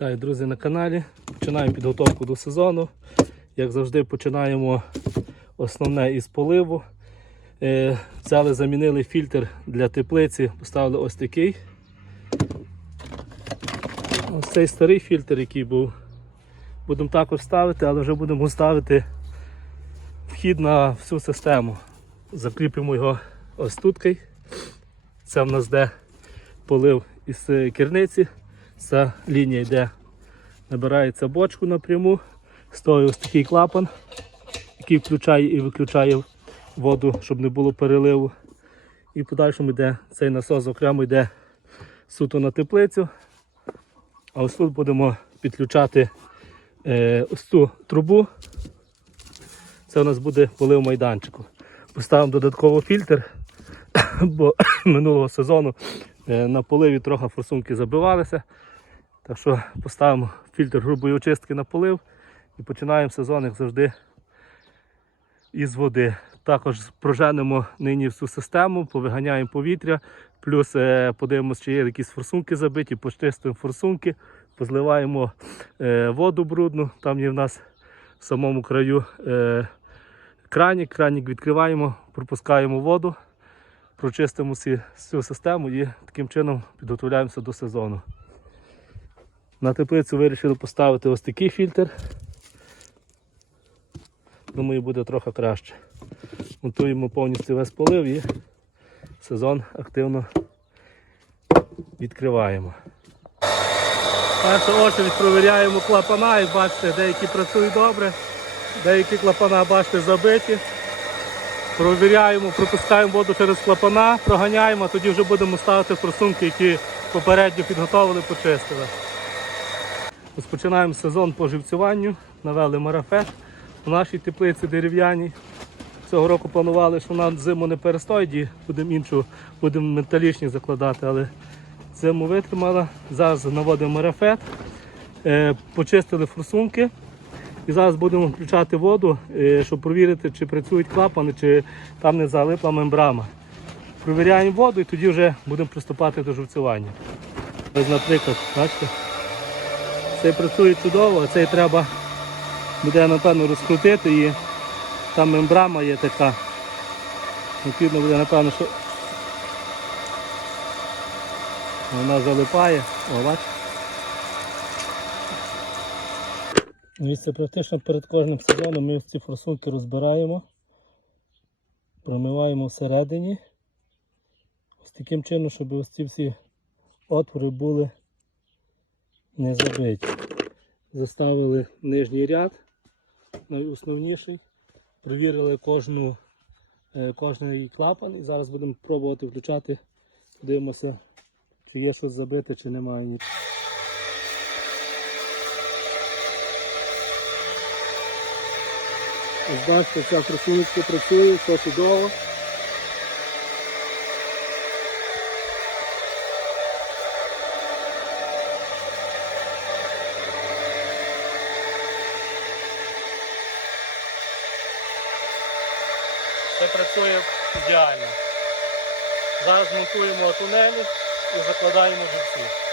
Вітаю, друзі, на каналі. Починаємо підготовку до сезону. Як завжди, починаємо основне із поливу. Е, Взяли, замінили фільтр для теплиці, поставили ось такий. Ось цей старий фільтр, який був, будемо також ставити, але вже будемо ставити вхід на всю систему. Закріпимо його ось тут. Це в нас де полив із е, керниці. Ця лінія йде, набирається бочку напряму. Стоїть ось такий клапан, який включає і виключає воду, щоб не було переливу. І в подальшому йде цей насос окремо йде суто на теплицю. А ось тут будемо підключати е, ось цю трубу. Це у нас буде полив майданчику. Поставимо додатково фільтр, бо минулого сезону на поливі трохи форсунки забивалися. Так що поставимо фільтр грубої очистки на полив і починаємо сезон, як завжди, із води. Також проженемо нині всю систему, повиганяємо повітря, плюс е, подивимося, чи є якісь форсунки забиті, почистимо форсунки, позливаємо е, воду брудну. Там є в нас в самому краю е, кранік, кранік відкриваємо, пропускаємо воду, прочистимо всі, всю систему і таким чином підготовляємося до сезону. На теплицю вирішили поставити ось такий фільтр. Думаю, буде трохи краще. Монтуємо повністю весь полив і сезон активно відкриваємо. Першу очередь провіряємо клапана і бачите, деякі працюють добре, деякі клапана, бачите, забиті. Провіряємо, пропускаємо воду через клапана, проганяємо, а тоді вже будемо ставити форсунки, які попередньо підготовили, почистили. Розпочинаємо сезон по живцюванню. Навели марафет у нашій теплиці дерев'яній. Цього року планували, що на зиму не перестоїть, і будемо іншу, будемо металічні закладати, але зиму витримала. Зараз наводимо марафет, е, почистили форсунки. І зараз будемо включати воду, е, щоб перевірити, чи працюють клапани, чи там не залипла мембрана. Провіряємо воду і тоді вже будемо приступати до живцювання. Ось, наприклад, бачите? Цей працює чудово, а цей треба буде напевно розкрутити і там мембрана є така. Необхідно буде, напевно, що вона залипає. О, бачите? Дивіться, практично перед кожним сезоном ми ці форсунки розбираємо, промиваємо всередині. Ось таким чином, щоб ось ці всі отвори були не забиті. Заставили нижній ряд, найосновніший. Провірили кожну, е, кожний клапан і зараз будемо пробувати включати. Дивимося, чи є щось забите, чи немає нічого. Ось бачите, ця просуночка працює, все чудово. Це працює ідеально. Зараз монтуємо тунелі і закладаємо живці.